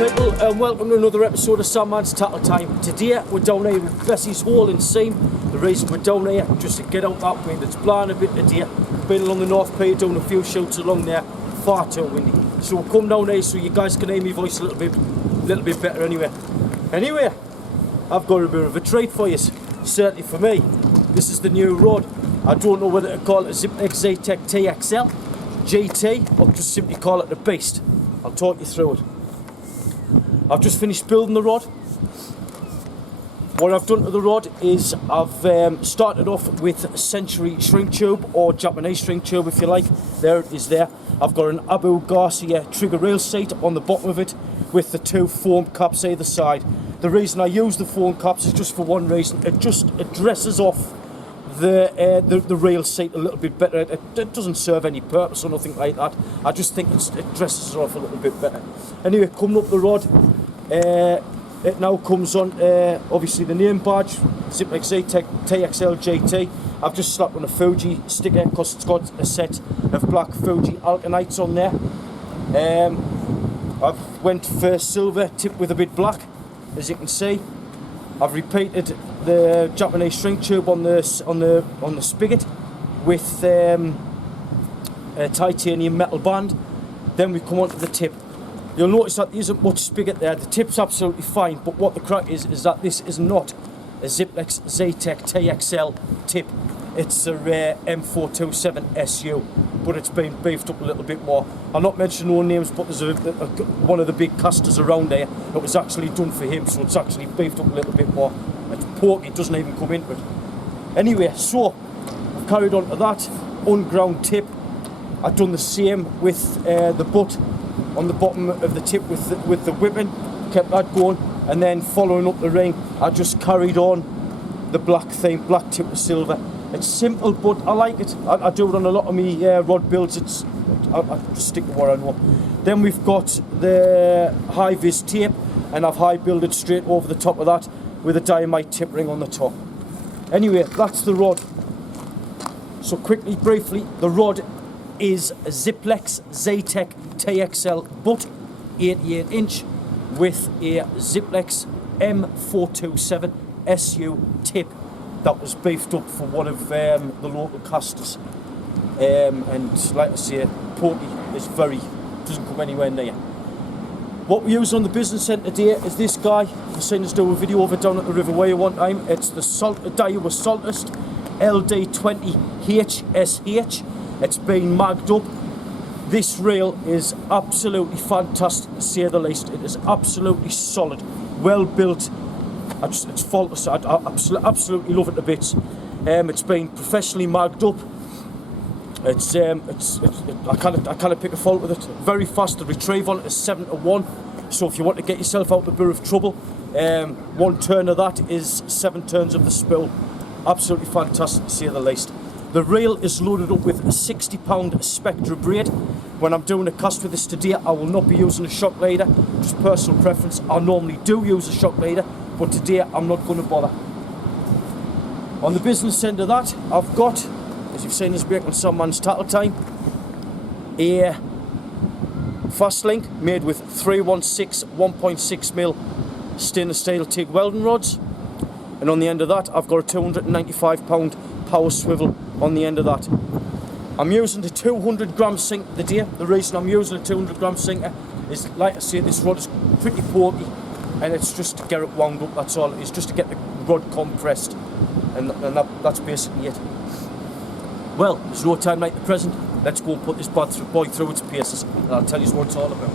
people, and welcome to another episode of Sandmans Tackle Time. Today we're down here with Bessie's hole and seam. The reason we're down here just to get out that wind. It's blowing a bit today. Been along the North Pier doing a few shoots along there. Far too windy. So we'll come down here so you guys can hear my voice a little bit better anyway. Anyway, I've got a bit of a treat for you. Certainly for me. This is the new rod. I don't know whether to call it a ZZIPLEX ZETEQUE TXL, GT, or just simply call it the Beast. I'll talk you through it. I've just finished building the rod. What I've done to the rod is I've started off with Century shrink tube, or Japanese shrink tube if you like. There it is there. I've got an Abu Garcia trigger rail seat on the bottom of it with the two foam caps either side. The reason I use the foam caps is just for one reason. It dresses off the rail seat a little bit better. It doesn't serve any purpose or nothing like that. I just think it dresses it off a little bit better. Anyway, coming up the rod, it now comes on obviously the name badge, ZZIPLEX ZETEQUE TXL GT. I've just slapped on a Fuji sticker because it's got a set of black Fuji Alkanites on there. I've went for silver tip with a bit black, as you can see. I've repeated the Japanese shrink tube on the spigot with a titanium metal band. Then we come on to the tip. You'll notice that there isn't much spigot there. The tip's absolutely fine, but what the crack is that this is not a ZZIPLEX ZETEQUE TXL tip. It's a M427 SU, but it's been beefed up a little bit more. I'll not mention no names, but there's one of the big casters around there. It was actually done for him, so it's actually beefed up a little bit more. It's porky, it doesn't even come into it. Anyway, so I've carried on to that unground tip. I've done the same with the butt on the bottom of the tip with the whipping, kept that going, and then following up the ring, I just carried on the black theme, black tip with silver. It's simple, but I like it. I do it on a lot of my rod builds. I just stick to what I know. Then we've got the high vis tape, and I've high builded straight over the top of that with a diamite tip ring on the top. Anyway, that's the rod. So quickly, briefly, the rod is a ZZIPLEX ZETEQUE TXL butt, 88 inch, with a ZZIPLEX M427 SU tip that was beefed up for one of the local casters. And like I say, porky is doesn't come anywhere near. What we use on the business centre today is this guy. I've seen us do a video over down at the Riverway one time. It's the Daiwa Saltist LD20 HSH. It's been magged up. This reel is absolutely fantastic, to say the least. It is absolutely solid, well built. It's faultless. I absolutely love it to bits. It's been professionally magged up. I can't pick a fault with it. Very fast. The retrieve on it is 7 to 1. So if you want to get yourself out of a bit of trouble, one turn of that is 7 turns of the spool. Absolutely fantastic, to say the least. The reel is loaded up with a 60-pound Spectra braid. When I'm doing a cast with this today, I will not be using a shock leader. Just personal preference. I normally do use a shock leader, but today I'm not going to bother. On the business end of that, I've got, as you've seen this break on Sandmans Tackle Time, a fast link made with 316 1.6mm stainless steel TIG welding rods. And on the end of that, I've got a 295-pound power swivel on the end of that. I'm using the 200-gram sink today. The reason I'm using a 200-gram sinker is, like I say, this rod is pretty porky, and it's just to get it wound up. That's all. It's just to get the rod compressed, and that's basically it. Well, there's no time like the present. Let's go and put this boy through its paces, and I'll tell you what it's all about.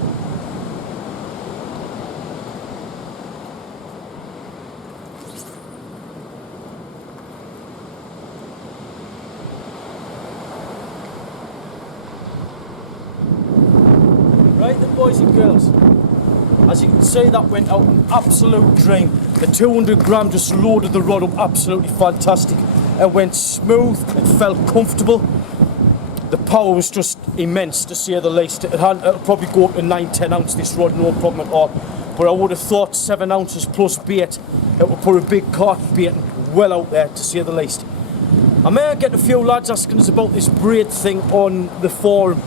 Right then, boys and girls, as you can see, that went out an absolute dream. The 200 gram just loaded the rod up absolutely fantastic. It went smooth, it felt comfortable. The power was just immense, to say the least. It'll probably go up to 9-10 ounce this rod, no problem at all. But I would have thought 7 ounces plus bait, it would put a big carp bait well out there, to say the least. I may get a few lads asking us about this braid thing on the forum.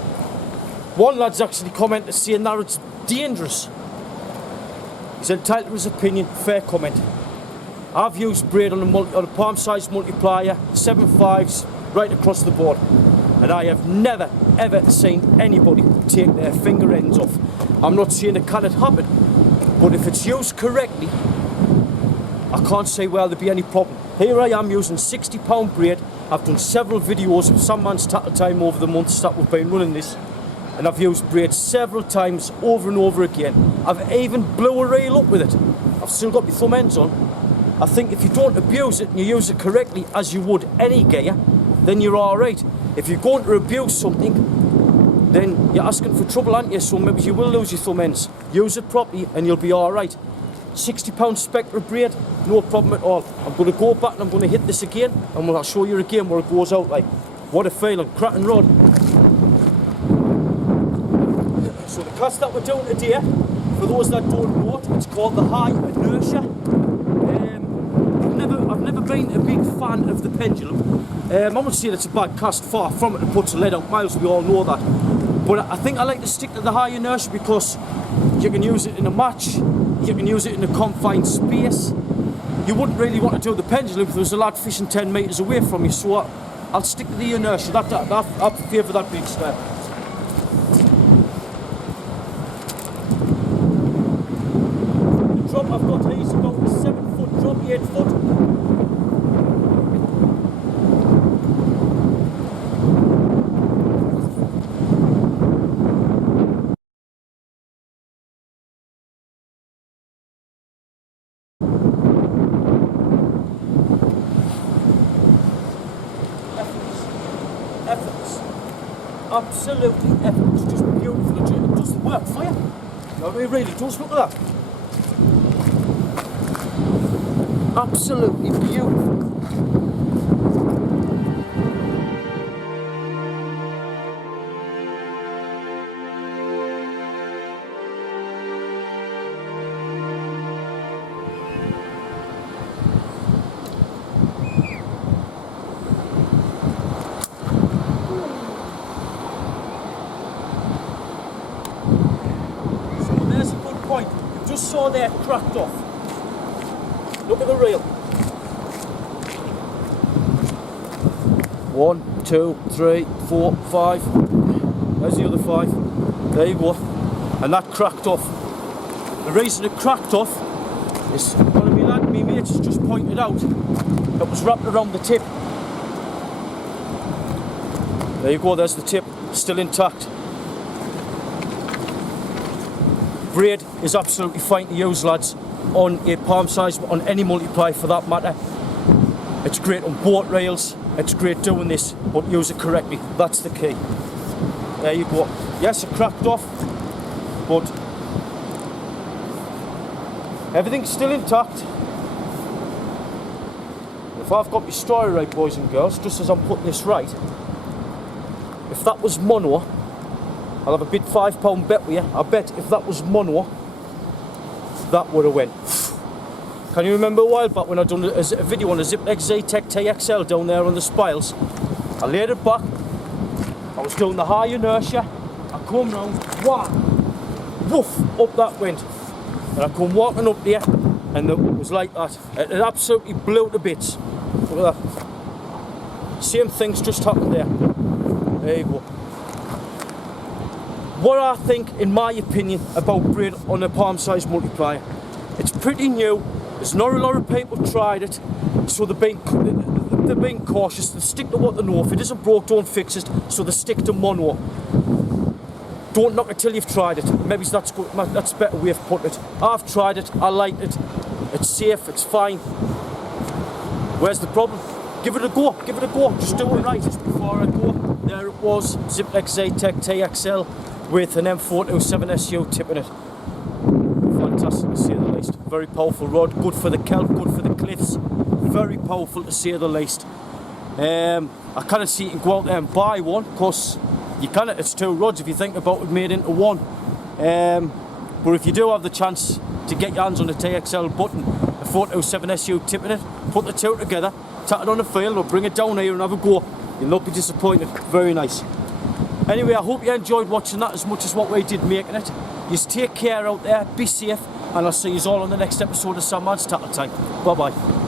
One lad's actually commented saying that it's dangerous. He's entitled to his opinion, fair comment. I've used braid on a palm size multiplier, 7.5s, right across the board. And I have never, ever seen anybody take their finger ends off. I'm not saying it cannot happen, but if it's used correctly, I can't say well there'd be any problem. Here I am using £60 braid. I've done several videos of Sandmans tackle time over the months that we've been running this, and I've used braid several times over and over again. I've even blew a reel up with it. I've still got my thumb ends on. I think if you don't abuse it and you use it correctly as you would any gear, then you're alright. If you're going to abuse something, then you're asking for trouble, aren't you? So maybe you will lose your thumb ends. Use it properly and you'll be alright. £60 Spectre braid, no problem at all. I'm going to go back and I'm going to hit this again, and I'll show you again where it goes out like. What a feeling, cracking rod. So the cast that we're doing today, for those that don't know it, it's called the high inertia. I've never been a big fan of the pendulum. I wouldn't say it's a bad cast, far from it. It puts a lead out miles, we all know that. But I think I like to stick to the high inertia because you can use it in a match, you can use it in a confined space. You wouldn't really want to do the pendulum if there was a lad fishing 10 metres away from you, so I'll stick to the inertia. I favour that big step. The drop I've got here is about a 7-foot drop, 8 foot. Effortless. Absolutely effortless. Just beautiful. It does the work for you. No, it really does. Look at that. Absolutely beautiful. Point. You just saw there cracked off. Look at the reel. 1, 2, 3, 4, 5. There's the other 5. There you go. And that cracked off. The reason it cracked off is one of my mates just pointed out it was wrapped around the tip. There you go, there's the tip, still intact. Braid is absolutely fine to use, lads, on a palm size, on any multiply for that matter. It's great on boat rails, it's great doing this, but use it correctly, that's the key. There you go. Yes, it cracked off, but everything's still intact. If I've got my story right, boys and girls, just as I'm putting this right, if that was mono, I'll have a big £5 bet with you. I bet if that was mono, that would have went. Can you remember a while back when I done a video on a ZZIPLEX ZETEQUE TXL down there on the spiles? I laid it back, I was doing the high inertia, I come round, wham, woof, up that went. And I come walking up there, and it was like that. It absolutely blew to bits. Look at that. Same thing's just happened there. There you go. What I think, in my opinion, about braid on a palm size multiplier, it's pretty new. There's not a lot of people tried it, so they're being cautious. They stick to what they know. If it isn't broke, don't fix it. So they stick to mono. Don't knock it till you've tried it. Maybe that's good. That's a better way of putting it. I've tried it. I liked it. It's safe. It's fine. Where's the problem? Give it a go. Give it a go. Just do it right. Just before I go, there it was. ZZIPLEX ZETEQUE TXL. With an M427 SU tip in it. Fantastic to say the least. Very powerful rod, good for the kelp, good for the cliffs. Very powerful to say the least. I kind of see you can go out there and buy one, because you can. It's 2 rods if you think about it made into one. But if you do have the chance to get your hands on a TXL button, a 427 SU tip in it, put the 2 together, tack it on the field or bring it down here and have a go. You'll not be disappointed. Very nice. Anyway, I hope you enjoyed watching that as much as what we did making it. Just take care out there, be safe, and I'll see you all on the next episode of Sandmans Tackle Time. Bye bye.